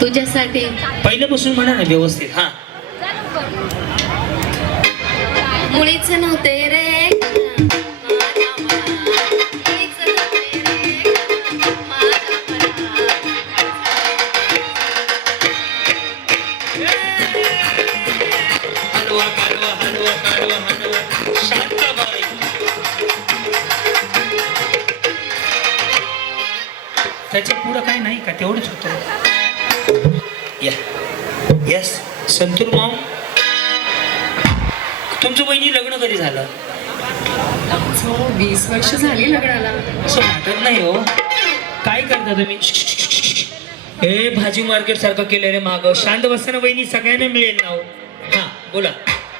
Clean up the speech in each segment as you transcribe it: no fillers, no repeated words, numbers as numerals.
तुझ्यासाठी. पहिल्यापासून म्हणा ना व्यवस्थित. हा, मुळीच नव्हते रे हलवा कालवा हलवा कालवा हलवा. शांताबाई. त्याच्या पुढं काय नाही का, तेवढंच होतं. या यस संतूर माव, तुमच्या बहिणी लग्न कधी झालं? 20 वर्ष झाली लग्नाला. असं वाटत नाही हो. काय करता तुम्ही? हे भाजी मार्केट सारखं केलं रे माग. शांत बसताना बहिणी सगळ्यांना मिळेल ना हो. हा बोला.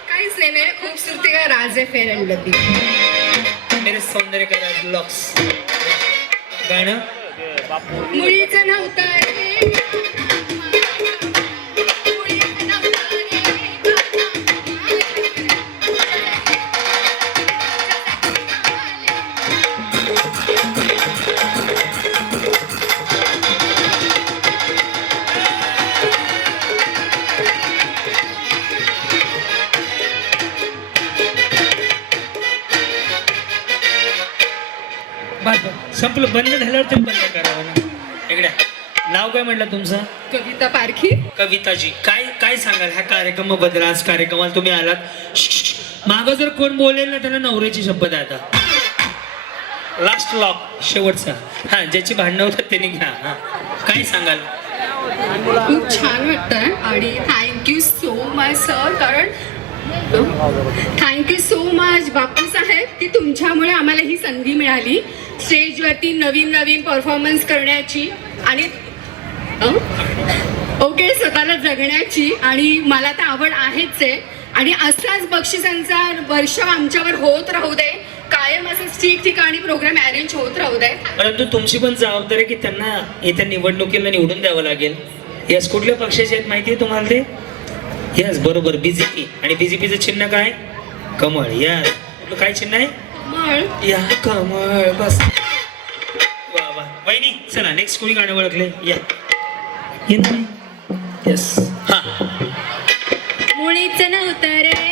काहीच नाही, मेरे खूबसूरती का राज है फेयर अँड लवली. मेरे सौंदर्य का राज ब्लॉक्स. गाणं. मुळीच नव्हता रे संपलं. बंद झाल्यावर तरी बंद करावं ना. इकड्या. नाव काय म्हटलं तुमचं? कविता पारखी. कविताजी. काय काय सांगाल ह्या कार्यक्रमाबद्दल? आज कार्यक्रमाला तुम्ही आलात, मागं जर कोण बोलेल ना त्याला नवऱ्याची शपथ आहे आता. लास्ट लॉक शेवटचा. हा, ज्याची भांडणं होतात त्यांनी घ्या. हा, काय सांगाल? खूप छान वाटतंय आणि थँक्यू सो मच सर. कारण थँक्यू सो मच बापू साहेब की तुमच्यामुळे आम्हाला ही संधी मिळाली स्टेजवरती नवीन नवीन परफॉर्मन्स करण्याची आणि ओके स्वतःला जगण्याची. आणि मला तर आवड आहेच आहे आणि असाच बक्षिसांचा वर्ष आमच्यावर होत राहू दे. कायम असं ठिकठिकाणी प्रोग्राम अरेंज होत राहू दे. परंतु तुमची पण जबाबदारी की त्यांना येत्या निवडणुकीला निवडून द्यावं लागेल. यस, कुठल्या पक्षाचे आहेत माहिती आहे तुम्हाला ते? यस बरोबर, बीजेपी. आणि बीजेपीचं चिन्ह काय? कमळ. या काय चिन्ह आहे? कमळ. या कमळ. बस वा वा. वहिनी चला नेक्स्ट कोणी गाणं ओळखले? या यस. हा, मुळीच नव्हतं रे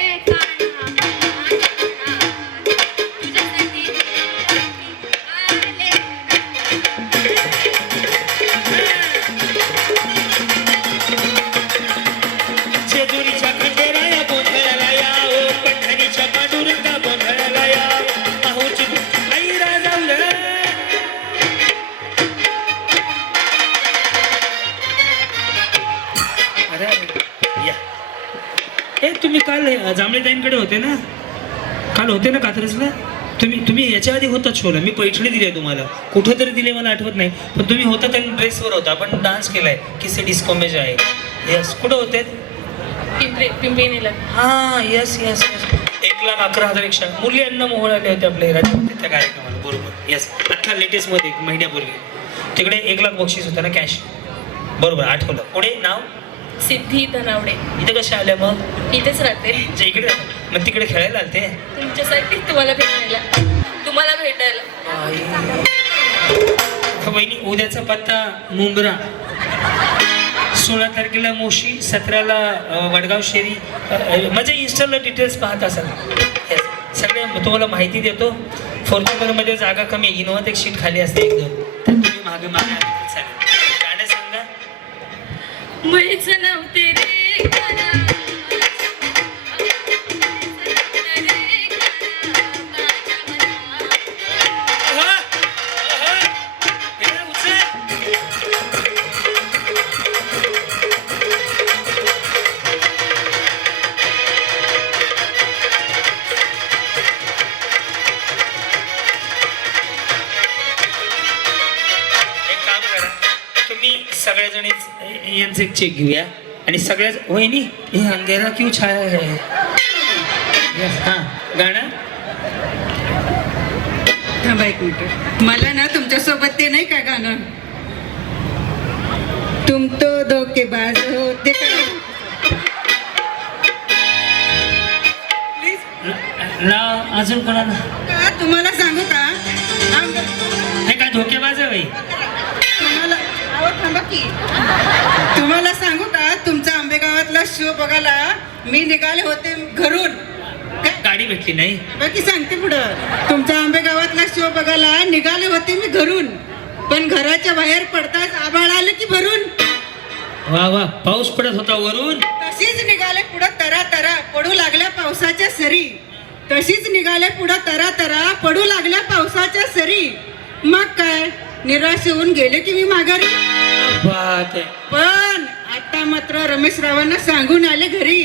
जेजुरीच्या खंडेराया गोंधळाला या, ओ पंढरीच्या पांडुरंगा गोंधळाला या, आहोची आई राजावलं. अरे या. हे तुम्ही काल जांभळेताईंकडे होते ना? काल होते ना कात्रजला? तुम्ही याच्या आधी होता शोला. मी पैठणी दिली तुम्हाला, कुठं तरी दिले मला आठवत नाही, पण तुम्ही होता त्या ड्रेसवर होता. आपण डान्स केलाय किसी डिस्को में आहे. यस, कुठं होते? पिंपरी. हा यस यस यस. 1,11,000 रिक्षा मुली अन्न मोहळ आले होते आपल्या राज्यामध्ये त्या कार्यक्रमाला. बरोबर. यस, आता लेटेस्ट मध्ये महिन्यापूर्वी तिकडे 1,00,000 बक्षीस होतं ना, कॅश. बरोबर, आठवलं. पुढे नाव? सिद्धी धनावडे. इथे कशा आल्या मग? इथेच राहते. म्हणजे इकडे मग तिकडे खेळायला आलते? तुमच्यासाठी तुम्हाला भेटायला. बहिणी उद्याचा पत्ता मुंब्रा, 16 तारखेला मोशी, 17ला वडगाव शेरी. माझ्या इन्स्टाला डिटेल्स पाहत असाल. सगळे तुम्हाला माहिती देतो. फॉर्च्युनरमध्ये जागा कमी आहे, इनोवात एक सीट खाली असते एकदम, तर तुम्ही मागे मागे आले चालेल. गाणं सांगा. मुळीच नव्हते रे सगळ्याजण यांचे एक चेक घेऊया आणि सगळ्याच. वहिनी हे अंधेरा क्यों छाया है? हा, गाणं. थांबा एक मिनिट. मला ना तुमच्यासोबत ते नाही का गाणं, तुम तो धोकेबाज हो, ते काय? ला अजून कोणाला? का तुम्हाला सांगू का? हे काय धोकेबाज आहे बाई? तुम्हाला थांबा की तुम्हाला सांगू का तुमच्या आंबेगावातला शो बघायला मी निघाले होते घरून काय गाडी भेटली नाही. बाकी सांगते पुढं. तुमच्या आंबेगावातला शो बघायला निघाले होते मी घरून, पण घराच्या बाहेर पडताच आभाळ आलं की भरून. वा वा, पाऊस पडत होता वरून. तशीच निघाले पुढं तरा तरा पडू लागल्या पावसाच्या सरी. तशीच निघाले पुढं तरा तरा पडू लागल्या पावसाच्या सरी. मग काय निराश होऊन गेले की मी माघारी. बात आहे. पण आता मात्र रमेश रावांना सांगून आले घरी,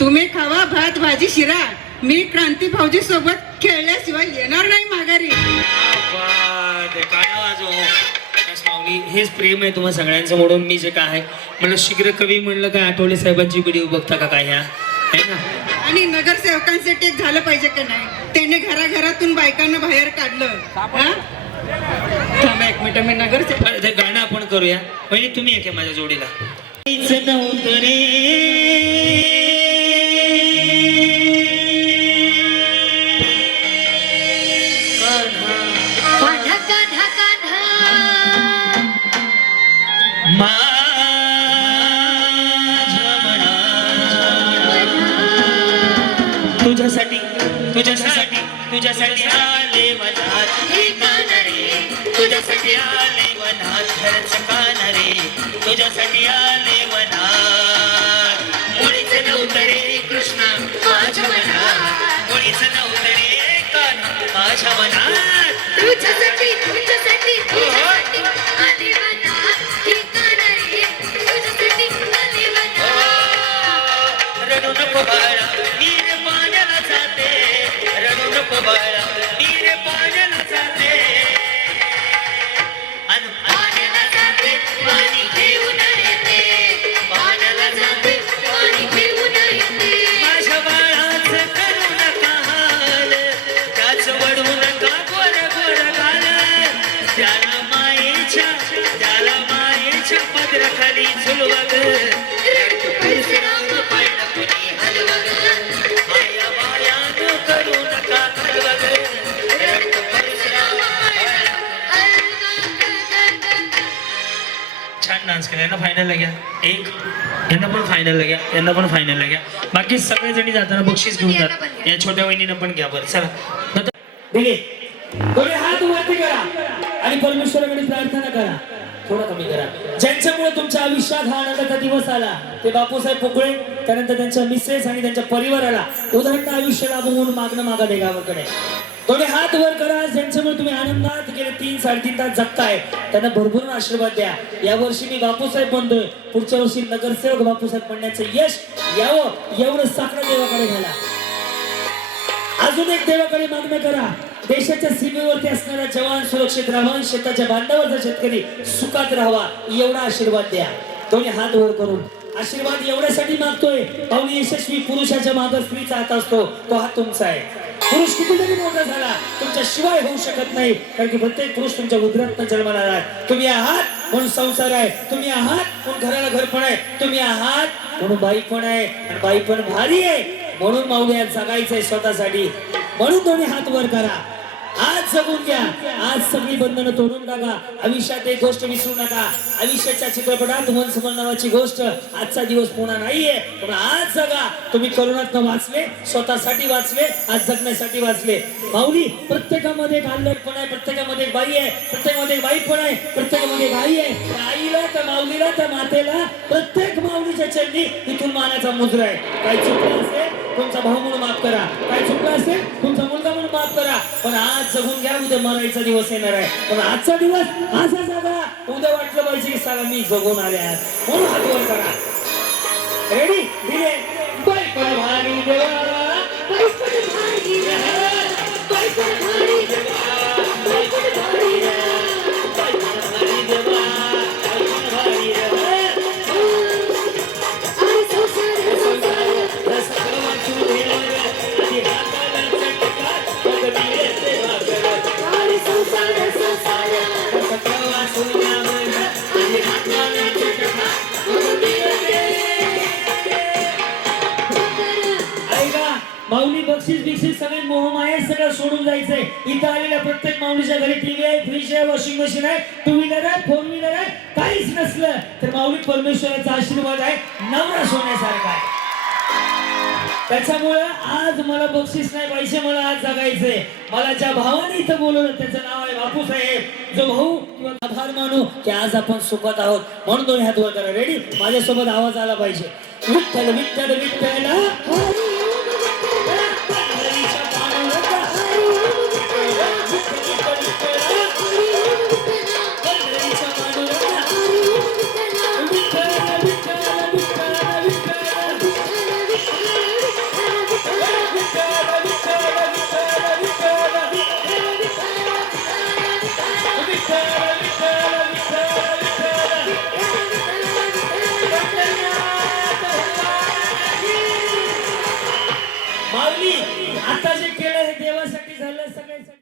तुम्ही खावा भात भाजी शिरा, मी क्रांती भाऊजी सोबत खेळल्याशिवाय येणार नाही माघारी. बात आहे. काय आवाज हो. बस माऊली, हेच प्रेम आहे तुम्हा सगळ्यांचं म्हणून मी जे काय आहे म्हणलं शीघ्र कवी म्हणलं काय आठवले साहेबांची व्हिडिओ बघता का काय ह्या है ना. आणि नगरसेवकांसाठी एक झालं पाहिजे का नाही, त्याने घराघरातून बायकांना बाहेर काढलं. हा? थांबा एक मिनिट, मी नगरसेवक बरं, ते गाणं आपण करूया. म्हणजे तुम्ही एक माझ्या जोडीला. नव्हतं रे कान्हा कान्हा कान्हा माझ्या मना तुझ्यासाठी तुझ्यासाठी तुझ्यासाठी आले वनात हे कान रे, तुझ्यासाठी आले वनात खरंच कान रे, तुझ्यासाठी आले वनात. मुळीच नव्हतं रे कृष्णा माझ्या मनात, मुळीच नव्हतं रे कान्हा माझ्या मनात. तुझ्यासाठी तुझ्यासाठी तुझ्यासाठी आले वनात हे कान रे, तुझ्यासाठी आले वनात. रडू नको बाळा मी रे पाण्याला जाते, रडू नको बाळा मी रे पाण्याला जाते. अन पाण्याला जाते पाणी घेऊन येते, पाण्याला जाते पाणी घेऊन येते. माझ्या बाळाचं करू नका हाल, त्याच वडू नका गोर गोर गाल. त्याला मायेच्या पदराखाली झुलवा ग, रडतो परशुराम पाळणं कुणी हलवा ग, माया मायानं करू नका घालवा ग. रडतो परशुराम पाळणं हलवा ग. छान डान्स केला. यांना फायनलला घ्या एक, यांना पण फायनलला घ्या, यांना पण फायनलला घ्या. बाकी सगळेजणी जाताना बक्षीस घेऊन जात. या छोट्या वहिनीनं पण घ्या बरं. चला ठीक आहे. थोडे हात वरती करा आणि परमेश्वराकडे प्रार्थना करा. थोडं कमी करा. ज्यांच्यामुळे तुमच्या आयुष्यात हा आनंदाचा दिवस आला ते बापूसाहेब पोकळे, त्यानंतर त्यांच्या मिसेस आणि त्यांच्या परिवाराला उदाहरण आयुष्य लाभो म्हणून मागणं मागा दे गावाकडे. थोडे हात वर करा. ज्यांच्यामुळे तुम्ही आनंदात गेले 3-3.5 तास जगताय त्यांना भरभरून आशीर्वाद द्या. या वर्षी मी बापूसाहेब बनतोय, पुढच्या वर्षी नगरसेवक बापूसाहेब बनण्याचं यश यावं एवढं साखर देवाकडे घाला. अजून एक देवाकडे मागणं करा. देशाच्या सीमेवरती असणारा जवान सुरक्षित राहावा, शेताच्या बांधावरचा शेतकरी सुखात राहावा एवढा आशीर्वाद द्या. दोन्ही हात वर करून आशीर्वाद एवढ्यासाठी मागतोय. पाहुणे यशस्वी पुरुषाच्या मागे स्त्रीचा हात असतो, तो हात तुमचा आहे. पुरुष किती जरी मोठा झाला तुमच्या शिवाय होऊ शकत नाही, कारण की प्रत्येक पुरुष तुमच्या उदरातनं जन्माला आलाय. तुम्ही आहात म्हणून संसार आहे, तुम्ही आहात म्हणून घराला घर पण आहे, तुम्ही आहात म्हणून बाई पण आहे आणि बाई पण भारी आहे. म्हणून माऊली आज जगायचंय स्वतःसाठी. म्हणून दोन्ही हात वर करा. आज जगून घ्या. आज सगळी बंधनं तोडून टाका. आयुष्यात एक गोष्ट विसरू नका. आयुष्याच्या चित्रपटात वंशमन नावाची गोष्ट आजचा दिवस पुन्हा नाहीये, पण आज जगा. तुम्ही करोनातनं वाचले, स्वतःसाठी वाचले, आज जगण्यासाठी वाचले. माऊली प्रत्येकामध्ये एक आंधळपण आहे, प्रत्येकामध्ये एक बाई आहे, प्रत्येकामध्ये एक बाई पण आहे, प्रत्येकामध्ये एक आई आहे. त्या आईला, त्या माऊलीला, त्या मातेला प्रत्येक माऊलीच्या चरणी इथून मानाचा मुद्रा आहे. काय चुकलं असेल तुमचा भाऊ म्हणून माफ करा, काय चुकलं असेल तुमचा मुलगा म्हणून माफ करा, पण आज जगून घ्या. उद्या मरायचा दिवस येणार आहे, पण आजचा दिवस असा जगा उद्या वाटलं पाहिजे की साला मी जगून आले आज, म्हणून हात वर करा. रेडी दिले बाय बाय भारी देवा, पैसे भारी रे, पैसे भारी रे, पैसे भारी रे, भारी देवा, भारी देवा. अरे संसार संसार रसगुल्ला वाचून गेलं आणि हाताला चटका पगडीले ते भाकर. अरे संसार संसार रसगुल्ला वाचून गेलं आणि हाताला चटका पगडीले ते. ऐका माऊली बक्षीस बिक्षीस सगळे मोहमाया सगळं सोडून जायचंय. इथं आलेल्या प्रत्येक माऊलीच्या घरी टीव्ही आहे, फ्रीज आहे, वॉशिंग मशीन आहे, टू व्हीलर आहे, फोर व्हीलर आहे, काहीच नसलं असलं तर माऊली परमेश्वराचा आशीर्वाद आहे नवरा सोन्यासारखा आहे. त्याच्यामुळं आज मला बक्षीस नाही पाहिजे, मला आज जगायचंय. मला ज्या भावाने इथं बोलवलं त्याचं नाव आहे बापूसाहेब. जो भाऊ किंवा आभार मानू की आज आपण सुखात आहोत म्हणून दोन्ही हात वर करा. रेडी? माझ्यासोबत आवाज आला पाहिजे. विठ्ठल विठ्ठल विठ्ठल माऊली आता जे केलं हे देवासाठी